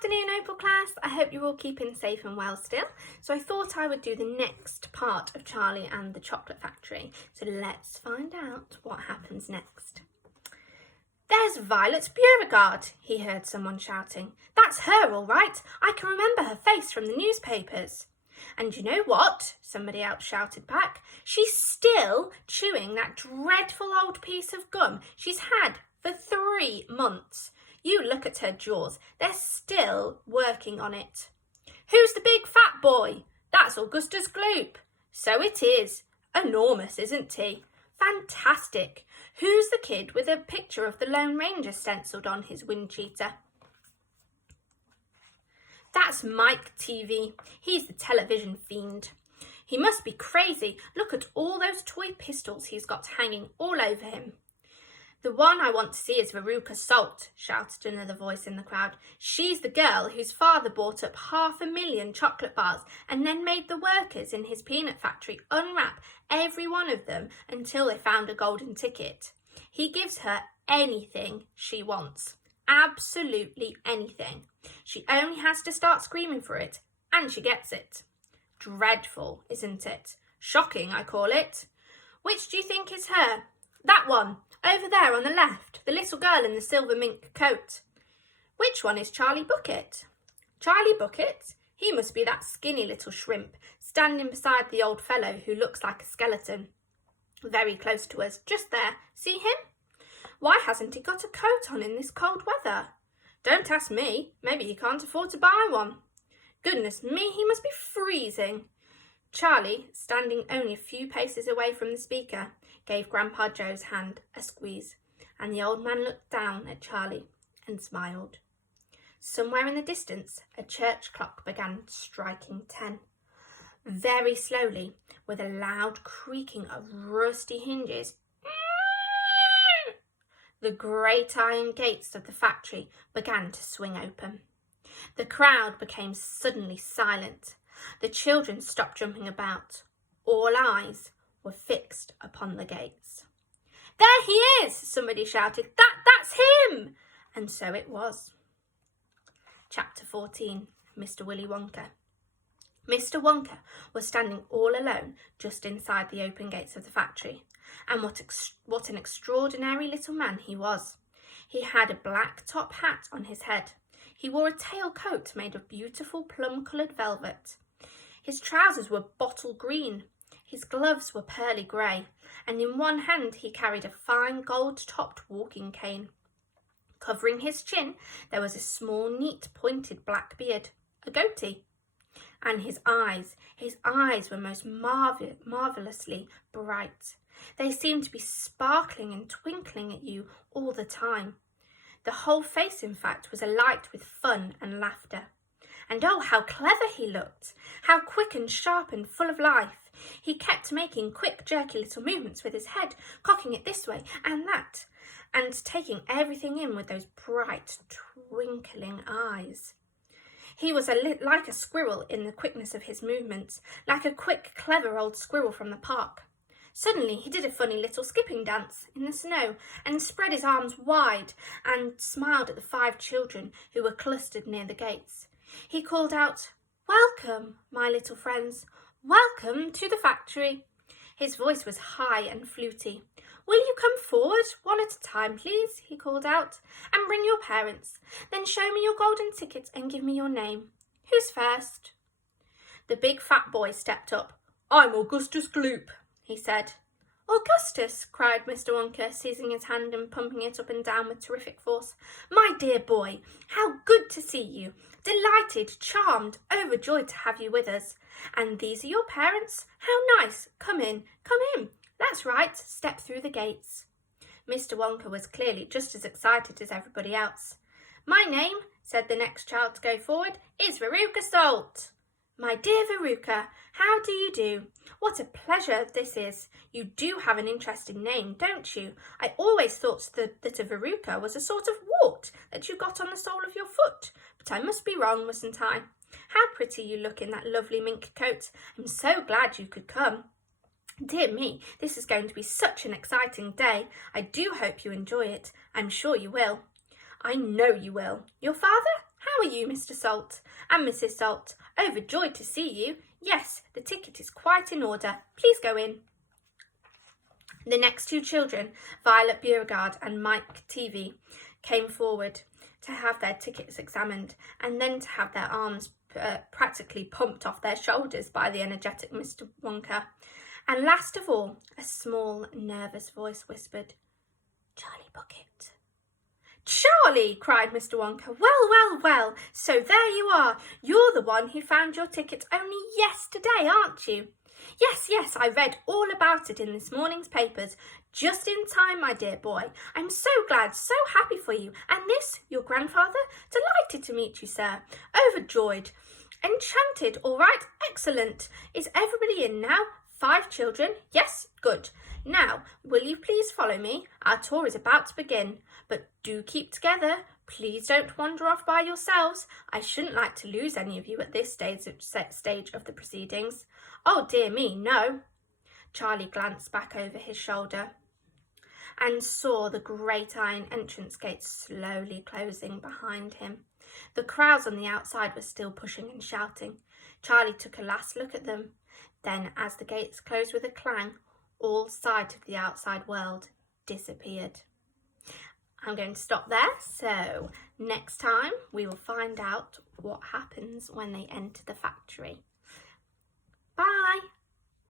afternoon, Opal class. I hope you're all keeping safe and well still. So I thought I would do the next part of Charlie and the Chocolate Factory. So let's find out what happens next. "There's Violet Beauregard," he heard someone shouting. "That's her, all right. I can remember her face from the newspapers." "And you know what?" somebody else shouted back. "She's still chewing that dreadful old piece of gum she's had for 3 months. You look at her jaws, they're still working on it." "Who's the big fat boy?" "That's Augustus Gloop." "So it is. Enormous, isn't he?" "Fantastic. Who's the kid with a picture of the Lone Ranger stenciled on his wind cheater?" "That's Mike TV. He's the television fiend. He must be crazy. Look at all those toy pistols he's got hanging all over him." "The one I want to see is Veruca Salt," shouted another voice in the crowd. "She's the girl whose father bought up 500,000 chocolate bars and then made the workers in his peanut factory unwrap every one of them until they found a golden ticket. He gives her anything she wants. Absolutely anything. She only has to start screaming for it, and she gets it. Dreadful, isn't it? Shocking, I call it. Which do you think is her? That one, over there on the left, the little girl in the silver mink coat." "Which one is Charlie Bucket?" "Charlie Bucket? He must be that skinny little shrimp standing beside the old fellow who looks like a skeleton. Very close to us, just there. See him? Why hasn't he got a coat on in this cold weather? Don't ask me. Maybe he can't afford to buy one. Goodness me, he must be freezing." Charlie, standing only a few paces away from the speaker, gave Grandpa Joe's hand a squeeze, and the old man looked down at Charlie and smiled. Somewhere in the distance, a church clock began striking 10. Very slowly, with a loud creaking of rusty hinges, the great iron gates of the factory began to swing open. The crowd became suddenly silent. The children stopped jumping about. All eyes were fixed upon the gates. "There he is!" somebody shouted. That's him!" And so it was. Chapter 14. Mr. Willy Wonka. Mr. Wonka was standing all alone just inside the open gates of the factory. And what an extraordinary little man he was. He had a black top hat on his head. He wore a tail coat made of beautiful plum-coloured velvet. His trousers were bottle green. His gloves were pearly grey, and in one hand he carried a fine gold-topped walking cane. Covering his chin, there was a small, neat, pointed black beard, a goatee. And his eyes were most marvellously bright. They seemed to be sparkling and twinkling at you all the time. The whole face, in fact, was alight with fun and laughter. And oh, how clever he looked! How quick and sharp and full of life! He kept making quick, jerky little movements with his head, cocking it this way and that, and taking everything in with those bright, twinkling eyes. He was like a squirrel in the quickness of his movements, like a quick, clever old squirrel from the park. Suddenly he did a funny little skipping dance in the snow and spread his arms wide and smiled at the 5 children who were clustered near the gates. He called out, "Welcome, my little friends. Welcome to the factory." His voice was high and fluty. "Will you come forward, one at a time, please?" he called out, "and bring your parents. Then show me your golden ticket and give me your name. Who's first?" The big fat boy stepped up. "I'm Augustus Gloop," he said. "Augustus!" cried Mr. Wonka, seizing his hand and pumping it up and down with terrific force. "My dear boy, how good to see you! Delighted, charmed, overjoyed to have you with us. And these are your parents? How nice! Come in, come in. That's right, step through the gates." Mr. Wonka was clearly just as excited as everybody else. "My name," said the next child to go forward, "is Veruca Salt." "My dear Veruca, how do you do? What a pleasure this is. You do have an interesting name, don't you? I always thought that a Veruca was a sort of wart that you got on the sole of your foot, but I must be wrong, mustn't I? How pretty you look in that lovely mink coat. I'm so glad you could come. Dear me, this is going to be such an exciting day. I do hope you enjoy it. I'm sure you will." "I know you will. Your father? How are you, Mr. Salt and Mrs. Salt? Overjoyed to see you. Yes, the ticket is quite in order. Please go in." The next two children, Violet Beauregard and Mike Teavee, came forward to have their tickets examined and then to have their arms practically pumped off their shoulders by the energetic Mr. Wonka. And last of all, a small, nervous voice whispered, "Charlie Bucket." "Charlie!" cried Mr. Wonka. "Well, well, well, so there you are. You're the one who found your ticket only yesterday, aren't you?" "Yes, yes, I read all about it in this morning's papers. Just in time, my dear boy. I'm so glad, so happy for you. And this, your grandfather? Delighted to meet you, sir. Overjoyed. Enchanted. All right, excellent. Is everybody in now? 5 children? Yes, good. Now, will you please follow me? Our tour is about to begin. But do keep together. Please don't wander off by yourselves. I shouldn't like to lose any of you at this stage of the proceedings. Oh, dear me, no." Charlie glanced back over his shoulder and saw the great iron entrance gates slowly closing behind him. The crowds on the outside were still pushing and shouting. Charlie took a last look at them. Then, as the gates closed with a clang, all sight of the outside world disappeared. I'm going to stop there, so next time we will find out what happens when they enter the factory. Bye!